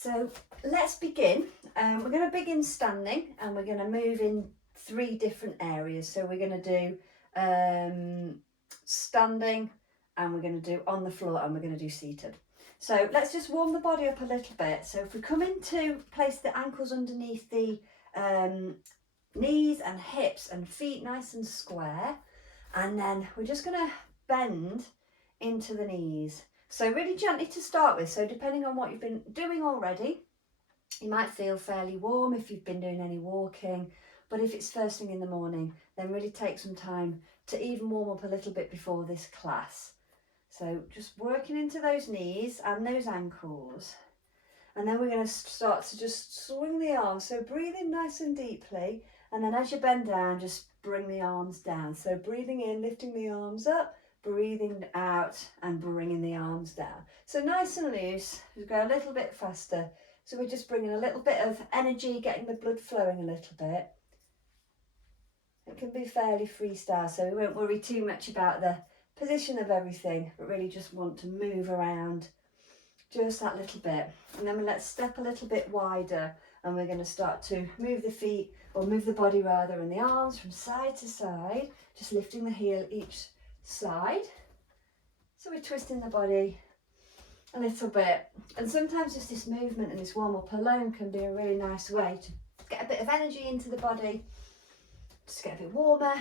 So let's begin. We're going to begin standing and we're going to move in 3 different areas. So we're going to do standing, and we're going to do on the floor, and we're going to do seated. So let's just warm the body up a little bit. So if we come into place the ankles underneath the knees and hips and feet nice and square, and then we're just going to bend into the knees. So really gently to start with. So depending on what you've been doing already, you might feel fairly warm if you've been doing any walking, but if it's first thing in the morning, then really take some time to even warm up a little bit before this class. So just working into those knees and those ankles. And then we're going to start to just swing the arms. So breathe in nice and deeply, and then as you bend down, just bring the arms down. So breathing in, lifting the arms up, breathing out and bringing the arms down. So nice and loose, we go a little bit faster. So we're just bringing a little bit of energy, getting the blood flowing a little bit. It can be fairly freestyle, so we won't worry too much about the position of everything, but really just want to move around just that little bit. And then let's step a little bit wider, and we're going to start to move the feet, or move the body rather, and the arms from side to side, just lifting the heel each side. So we're twisting the body a little bit, and sometimes just this movement and this warm up alone can be a really nice way to get a bit of energy into the body, just get a bit warmer,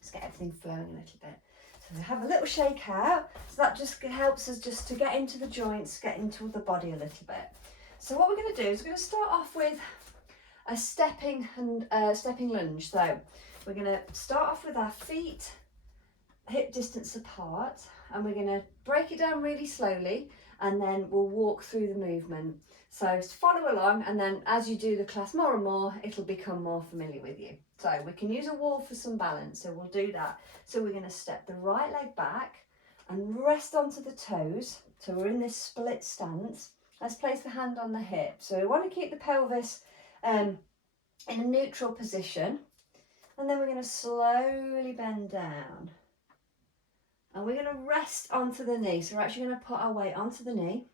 just get everything flowing a little bit. So we have a little shake out, so that just helps us just to get into the joints, get into the body a little bit. So what we're going to do is we're going to start off with a stepping lunge. So we're going to start off with our feet hip distance apart, and we're going to break it down really slowly, and then we'll walk through the movement. So follow along, and then as you do the class more and more, it'll become more familiar with you. So we can use a wall for some balance, so we'll do that. So we're going to step the right leg back and rest onto the toes. So we're in this split stance. Let's place the hand on the hip. So we want to keep the pelvis in a neutral position, and then we're going to slowly bend down. And we're going to rest onto the knee. So we're actually going to put our weight onto the knee.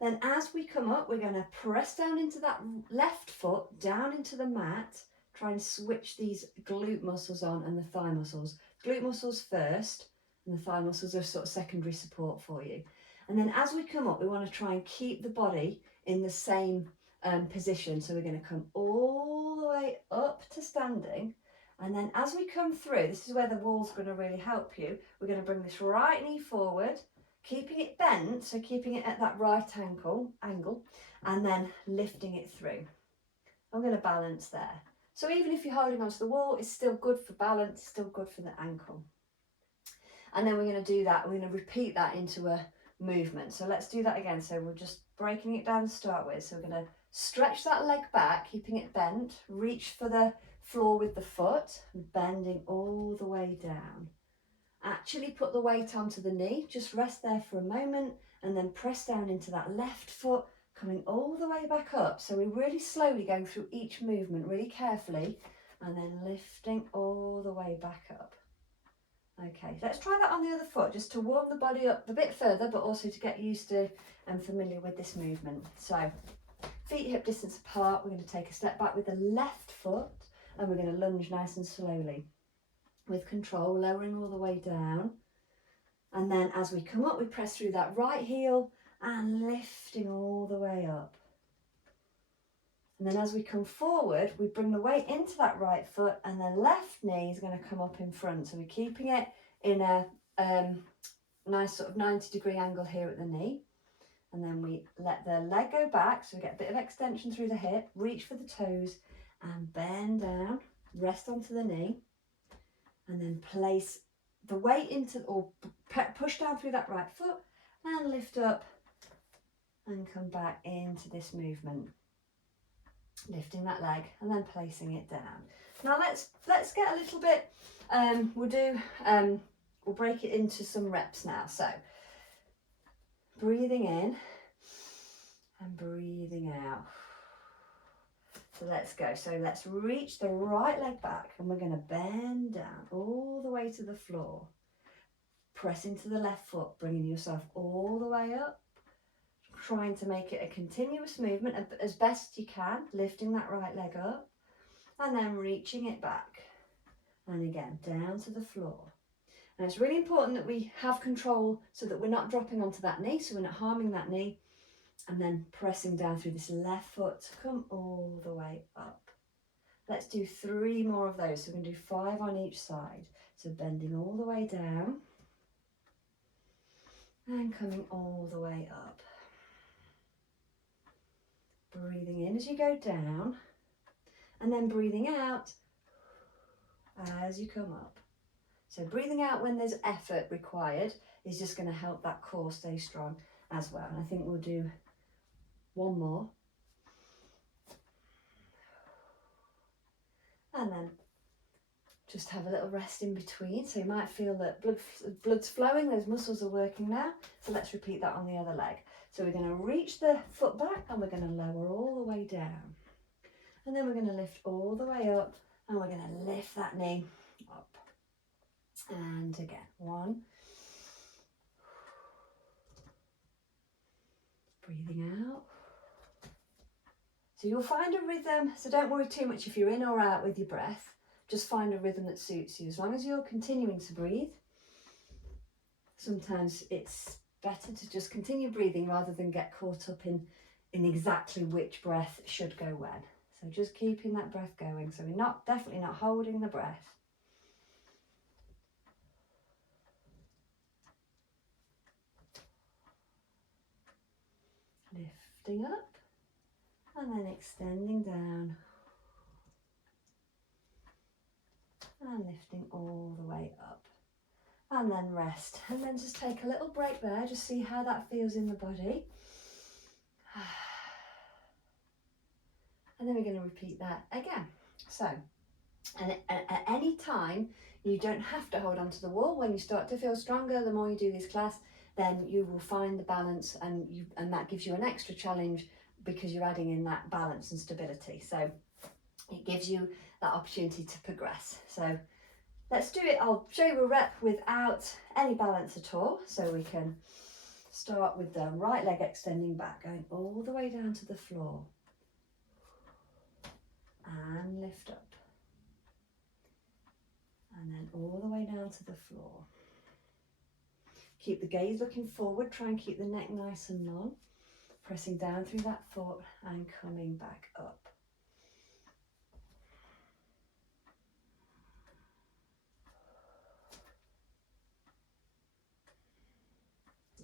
Then as we come up, we're going to press down into that left foot, down into the mat. Try and switch these glute muscles on and the thigh muscles. Glute muscles first, and the thigh muscles are sort of secondary support for you. And then as we come up, we want to try and keep the body in the same position. So we're going to come all the way up to standing. And then as we come through, this is where the wall's going to really help you. We're going to bring this right knee forward, keeping it bent, so keeping it at that right angle, and then lifting it through. I'm going to balance there. So even if you're holding onto the wall, it's still good for balance, still good for the ankle. And then we're going to do that, we're going to repeat that into a movement. So let's do that again. So we're just breaking it down to start with. So we're going to stretch that leg back, keeping it bent, reach for the floor with the foot, bending all the way down. Actually put the weight onto the knee, just rest there for a moment, and then press down into that left foot, coming all the way back up. So we're really slowly going through each movement really carefully, and then lifting all the way back up. Okay, let's try that on the other foot, just to warm the body up a bit further, but also to get used to and familiar with this movement. So feet hip distance apart, we're going to take a step back with the left foot, and we're going to lunge nice and slowly with control, lowering all the way down. And then as we come up, we press through that right heel and lifting all the way up. And then as we come forward, we bring the weight into that right foot, and the left knee is going to come up in front. So we're keeping it in a nice sort of 90-degree angle here at the knee. And then we let the leg go back, so we get a bit of extension through the hip, reach for the toes and bend down, rest onto the knee, and then place the weight into, or push down through that right foot and lift up and come back into this movement. Lifting that leg and then placing it down. Now let's get a little bit, we'll break it into some reps now. So breathing in and breathing out. So let's go. So let's reach the right leg back, and we're going to bend down all the way to the floor. Press into the left foot, bringing yourself all the way up. trying to make it a continuous movement as best you can, lifting that right leg up and then reaching it back. And again, down to the floor. And it's really important that we have control so that we're not dropping onto that knee, so we're not harming that knee, and then pressing down through this left foot to come all the way up. Let's do 3 more of those. So we're going to do 5 on each side. So bending all the way down and coming all the way up. Breathing in as you go down and then breathing out as you come up. So breathing out when there's effort required is just going to help that core stay strong as well. And I think we'll do 1 more. And then just have a little rest in between. So you might feel that blood's flowing, those muscles are working now. So let's repeat that on the other leg. So we're going to reach the foot back and we're going to lower all the way down. And then we're going to lift all the way up and we're going to lift that knee up. And again, 1. Breathing out. So you'll find a rhythm, so don't worry too much if you're in or out with your breath. Just find a rhythm that suits you. As long as you're continuing to breathe, sometimes it's better to just continue breathing rather than get caught up in exactly which breath should go when. So just keeping that breath going. So we're definitely not holding the breath. Lifting up and then extending down and lifting all the way up and then rest, and then just take a little break there, just see how that feels in the body. And then we're going to repeat that again. So and at any time you don't have to hold on to the wall. When you start to feel stronger, the more you do this class, then you will find the balance, and that gives you an extra challenge because you're adding in that balance and stability. So it gives you that opportunity to progress. So let's do it. I'll show you a rep without any balance at all. So we can start with the right leg extending back, going all the way down to the floor. And lift up. And then all the way down to the floor. Keep the gaze looking forward, try and keep the neck nice and long. Pressing down through that foot and coming back up.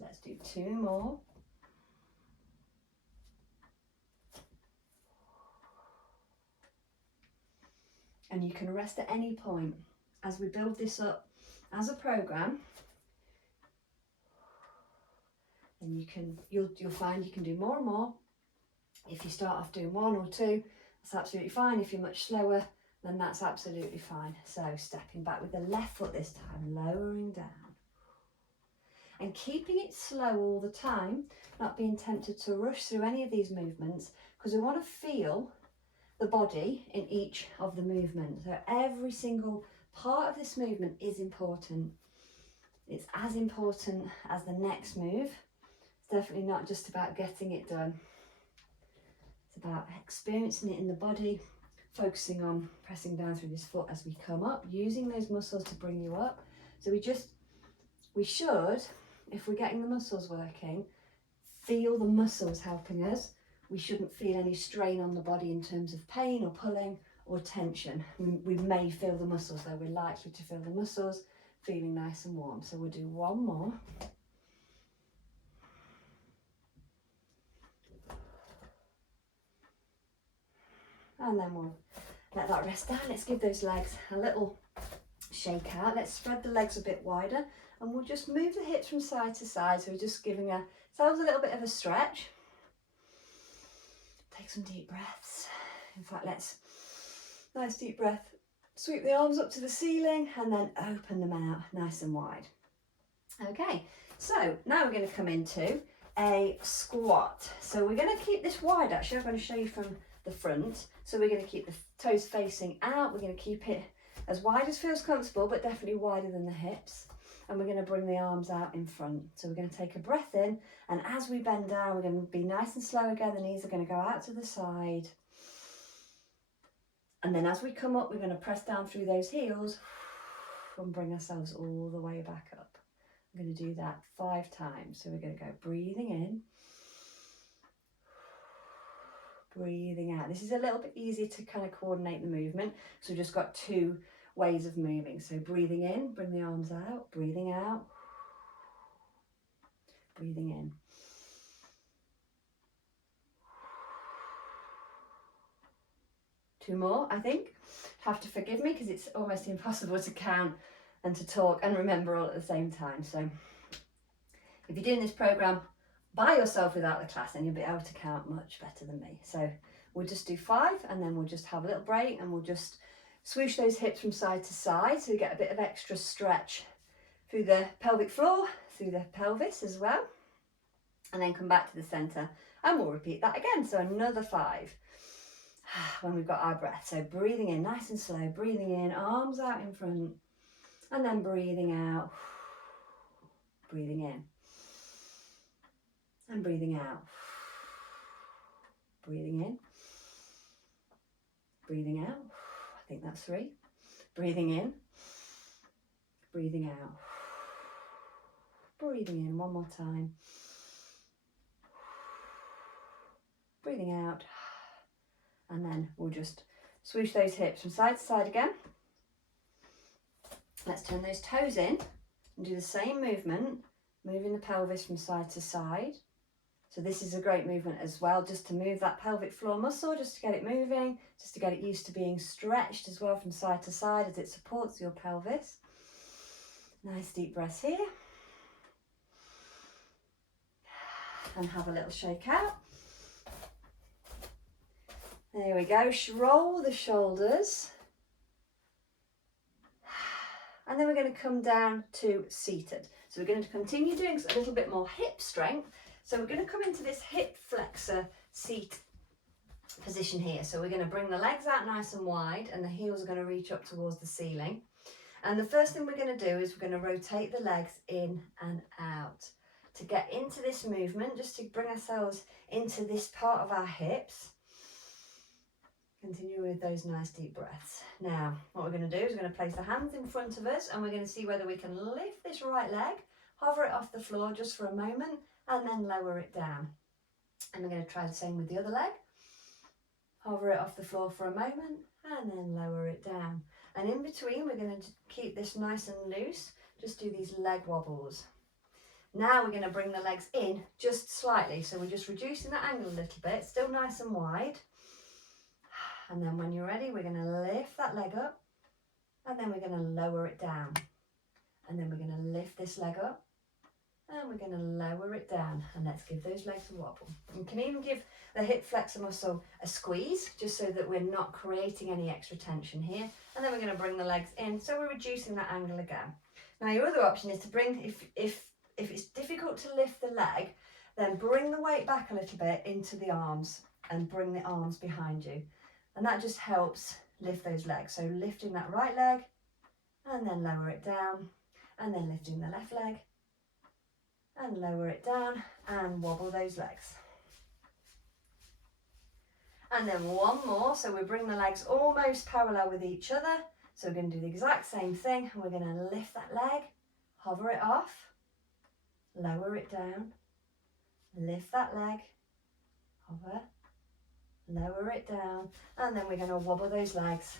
Let's do 2 more. And you can rest at any point as we build this up as a program. And you'll find you can do more and more. If you start off doing 1 or 2, that's absolutely fine. If you're much slower, then that's absolutely fine. So stepping back with the left foot this time, lowering down. And keeping it slow all the time, not being tempted to rush through any of these movements, because we want to feel the body in each of the movements. So every single part of this movement is important. It's as important as the next move. Definitely not just about getting it done. It's about experiencing it in the body, focusing on pressing down through this foot as we come up, using those muscles to bring you up. So we should, if we're getting the muscles working, feel the muscles helping us. We shouldn't feel any strain on the body in terms of pain or pulling or tension. We may feel the muscles though. We're likely to feel the muscles feeling nice and warm. So we'll do 1 more. And then we'll let that rest down. Let's give those legs a little shake out. Let's spread the legs a bit wider and we'll just move the hips from side to side. So we're just giving ourselves a little bit of a stretch. Take some deep breaths. In fact, nice deep breath. Sweep the arms up to the ceiling and then open them out nice and wide. Okay, so now we're going to come into a squat. So we're going to keep this wide actually. I'm going to show you from the front. So we're going to keep the toes facing out. We're going to keep it as wide as feels comfortable, but definitely wider than the hips. and we're going to bring the arms out in front. So we're going to take a breath in, and as we bend down, we're going to be nice and slow again. The knees are going to go out to the side. And then as we come up, we're going to press down through those heels and bring ourselves all the way back up. I'm going to do that 5 times. So we're going to go breathing in, breathing out. This is a little bit easier to kind of coordinate the movement. So we've just got 2 ways of moving. So breathing in, bring the arms out, breathing out, breathing in. Two more, I think. Have to forgive me because it's almost impossible to count and to talk and remember all at the same time. So if you're doing this program by yourself without the class, then you'll be able to count much better than me. So we'll just do 5, and then we'll just have a little break, and we'll just swoosh those hips from side to side so we get a bit of extra stretch through the pelvic floor, through the pelvis as well, and then come back to the center, and we'll repeat that again. So another 5 when we've got our breath. So breathing in nice and slow, breathing in, arms out in front, and then breathing out, breathing in, and breathing out, breathing in, breathing out. I think that's 3. Breathing in, breathing out, breathing in one more time, breathing out, and then we'll just swoosh those hips from side to side again. Let's turn those toes in and do the same movement, moving the pelvis from side to side. So this is a great movement as well, just to move that pelvic floor muscle, just to get it moving, just to get it used to being stretched as well from side to side as it supports your pelvis. Nice deep breaths here. And have a little shake out. There we go, roll the shoulders. And then we're going to come down to seated. So we're going to continue doing a little bit more hip strength. So we're going to come into this hip flexor seat position here. So we're going to bring the legs out nice and wide, and the heels are going to reach up towards the ceiling. And the first thing we're going to do is we're going to rotate the legs in and out to get into this movement, just to bring ourselves into this part of our hips. Continue with those nice deep breaths. Now, what we're going to do is we're going to place the hands in front of us, and we're going to see whether we can lift this right leg, hover it off the floor just for a moment, and then lower it down. And we're going to try the same with the other leg. Hover it off the floor for a moment, and then lower it down. And in between, we're going to keep this nice and loose. Just do these leg wobbles. Now we're going to bring the legs in just slightly. So we're just reducing that angle a little bit, still nice and wide. And then when you're ready, we're going to lift that leg up, and then we're going to lower it down. And then we're going to lift this leg up, and we're going to lower it down. And let's give those legs a wobble. You can even give the hip flexor muscle a squeeze, just so that we're not creating any extra tension here. And then we're going to bring the legs in, so we're reducing that angle again. Now your other option is to bring, if it's difficult to lift the leg, then bring the weight back a little bit into the arms, and bring the arms behind you. And that just helps lift those legs. So lifting that right leg, and then lower it down, and then lifting the left leg, and lower it down, and wobble those legs. And then one more, so we bring the legs almost parallel with each other. So we're going to do the exact same thing, and we're going to lift that leg, hover it off, lower it down, lift that leg, hover, lower it down, and then we're going to wobble those legs.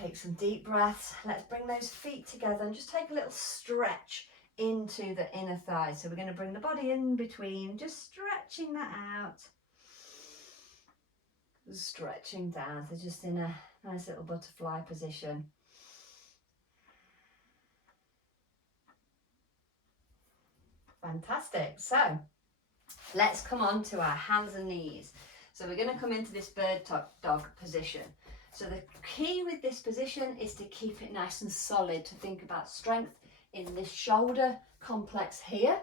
Take some deep breaths. Let's bring those feet together and just take a little stretch into the inner thighs. So we're going to bring the body in between, just stretching that out, stretching down, so just in a nice little butterfly position. Fantastic. So let's come on to our hands and knees. So we're going to come into this bird dog position. So the key with this position is to keep it nice and solid, to think about strength in this shoulder complex here,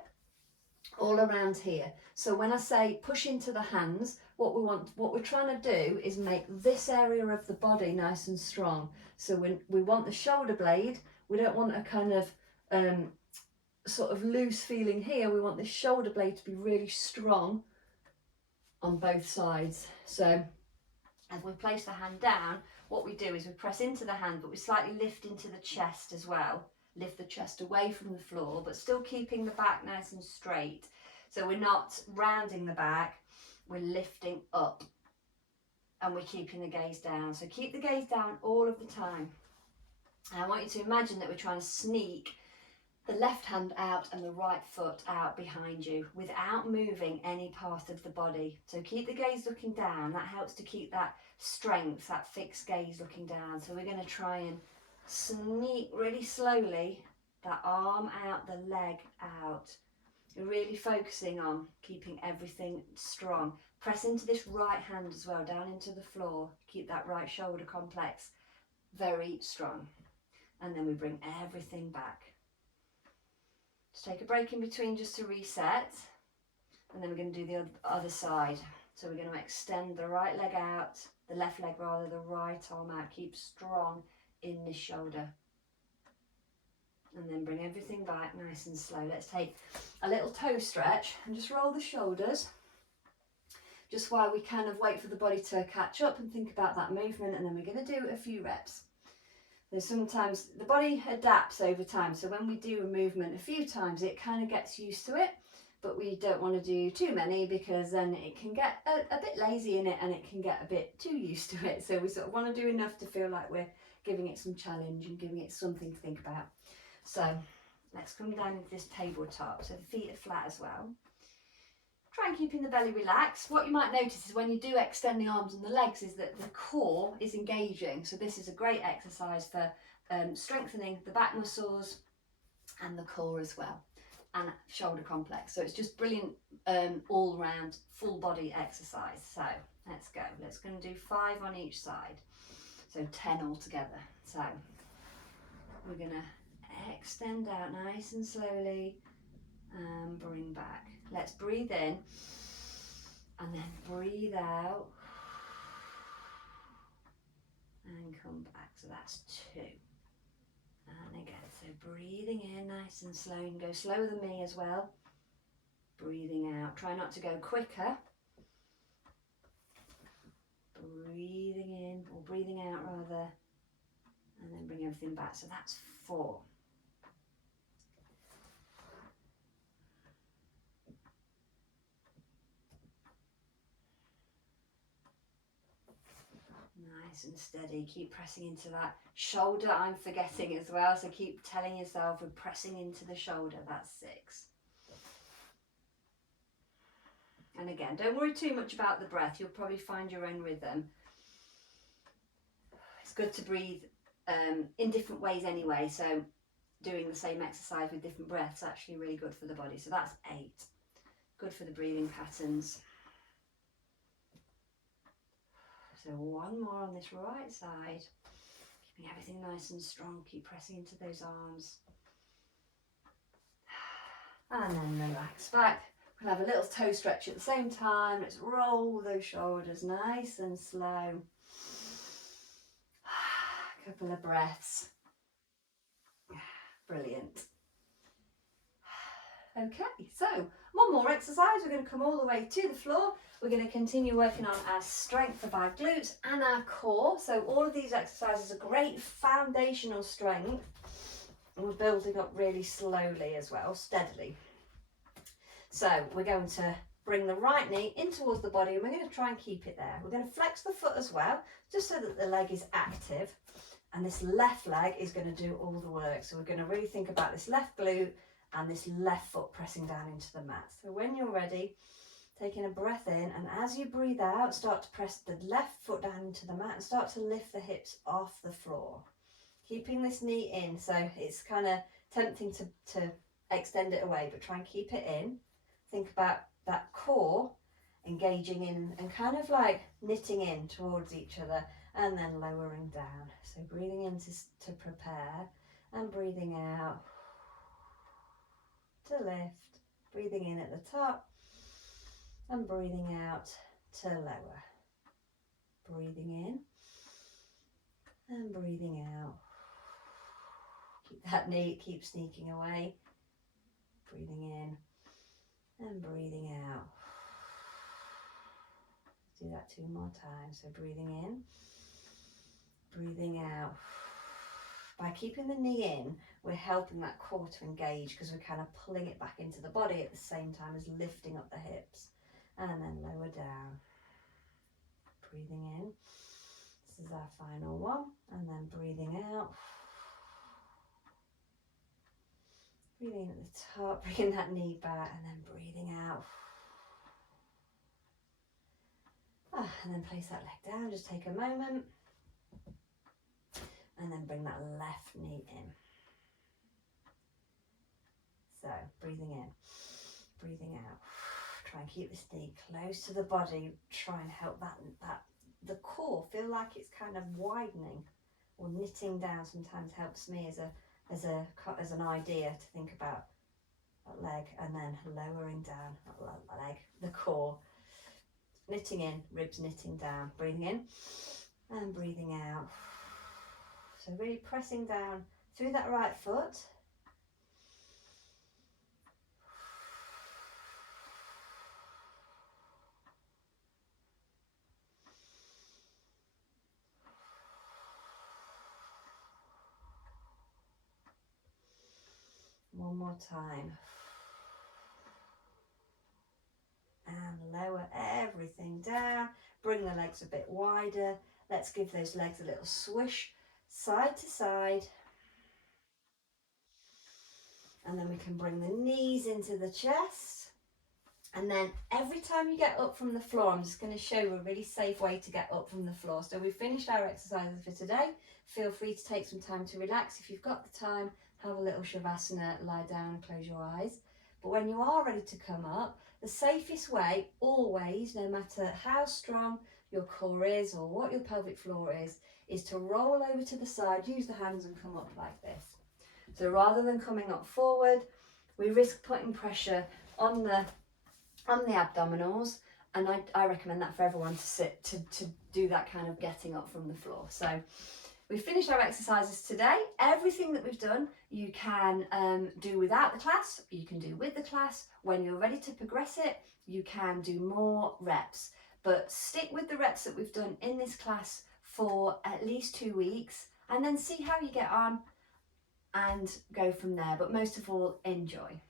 all around here. So when I say push into the hands, what we're trying to do is make this area of the body nice and strong. So we want the shoulder blade, we don't want a kind of sort of loose feeling here. We want this shoulder blade to be really strong on both sides. So as we place the hand down, what we do is we press into the hand, but we slightly lift into the chest as well. Lift the chest away from the floor, but still keeping the back nice and straight. So we're not rounding the back, we're lifting up, and we're keeping the gaze down. So keep the gaze down all of the time. And I want you to imagine that we're trying to sneak the left hand out and the right foot out behind you without moving any part of the body. So keep the gaze looking down. That helps to keep that strength, that fixed gaze looking down. So we're going to try and sneak really slowly that arm out, the leg out. You're really focusing on keeping everything strong. Press into this right hand as well, down into the floor. Keep that right shoulder complex very strong. And then we bring everything back. Just take a break in between just to reset, and then we're going to do the other side. So we're going to extend the right leg out, the left leg rather, the right arm out. Keep strong in this shoulder, and then bring everything back nice and slow. Let's take a little toe stretch and just roll the shoulders, just while we kind of wait for the body to catch up and think about that movement. And then we're going to do a few reps. There's sometimes the body adapts over time, so when we do a movement a few times it kind of gets used to it, but we don't want to do too many because then it can get a bit lazy in it and it can get a bit too used to it. So we sort of want to do enough to feel like we're giving it some challenge and giving it something to think about. So let's come down into this tabletop, so the feet are flat as well. Try and keeping the belly relaxed. What you might notice is when you do extend the arms and the legs is that the core is engaging. So this is a great exercise for strengthening the back muscles and the core as well, and shoulder complex. So it's just brilliant all round full body exercise. So let's go. Let's go and do 5 on each side. So 10 altogether. So we're going to extend out nice and slowly and bring back. Let's breathe in and then breathe out and come back. So that's 2. And again, so breathing in nice and slow. You can go slower than me as well. Breathing out. Try not to go quicker. Breathing in, or breathing out rather, and then bring everything back. So that's 4. Nice and steady. Keep pressing into that shoulder. I'm forgetting as well, so keep telling yourself we're pressing into the shoulder. That's 6. And again, don't worry too much about the breath. You'll probably find your own rhythm. It's good to breathe in different ways anyway, so doing the same exercise with different breaths is actually really good for the body. So that's 8. Good for the breathing patterns. So 1 more on this right side, keeping everything nice and strong. Keep pressing into those arms. And then relax back. We'll have a little toe stretch at the same time. Let's roll those shoulders nice and slow. A couple of breaths. Brilliant. Okay, so 1 more exercise. We're going to come all the way to the floor. We're going to continue working on our strength of our glutes and our core. So all of these exercises are great foundational strength, and we're building up really slowly as well, steadily. So we're going to bring the right knee in towards the body, and we're going to try and keep it there. We're going to flex the foot as well, just so that the leg is active, and this left leg is going to do all the work. So we're going to really think about this left glute and this left foot pressing down into the mat. So when you're ready, taking a breath in, and as you breathe out, start to press the left foot down into the mat and start to lift the hips off the floor. Keeping this knee in, so it's kind of tempting to extend it away, but try and keep it in. Think about that core engaging in and kind of like knitting in towards each other, and then lowering down. So breathing in to prepare, and breathing out to lift. Breathing in at the top and breathing out to lower. Breathing in and breathing out. Keep that knee, keep sneaking away. Breathing in and breathing out. Do that 2 more times. So breathing in, breathing out. By keeping the knee in, we're helping that core to engage because we're kind of pulling it back into the body at the same time as lifting up the hips. And then lower down. Breathing in. This is our final one. And then breathing out. Breathing in at the top, bringing that knee back, and then breathing out. And then place that leg down, just take a moment. And then bring that left knee in. So, breathing in, breathing out. Try and keep this knee close to the body. Try and help the core feel like it's kind of widening or knitting down. Sometimes helps me as an idea to think about that leg, and then lowering down that leg, the core. Knitting in, ribs knitting down. Breathing in and breathing out. So really pressing down through that right foot. One more time. And lower everything down. Bring the legs a bit wider. Let's give those legs a little swish side to side. And then we can bring the knees into the chest. And then every time you get up from the floor, I'm just going to show you a really safe way to get up from the floor. So we've finished our exercises for today. Feel free to take some time to relax. If you've got the time, have a little Shavasana, lie down, close your eyes. But when you are ready to come up, the safest way, always, no matter how strong your core is or what your pelvic floor is to roll over to the side, use the hands and come up like this. So rather than coming up forward, we risk putting pressure on the abdominals, and I recommend that for everyone to sit, to do that kind of getting up from the floor. So we've finished our exercises today. Everything that we've done, you can do without the class, you can do with the class. When you're ready to progress it, you can do more reps, but stick with the reps that we've done in this class for at least 2 weeks, and then see how you get on and go from there. But most of all, enjoy.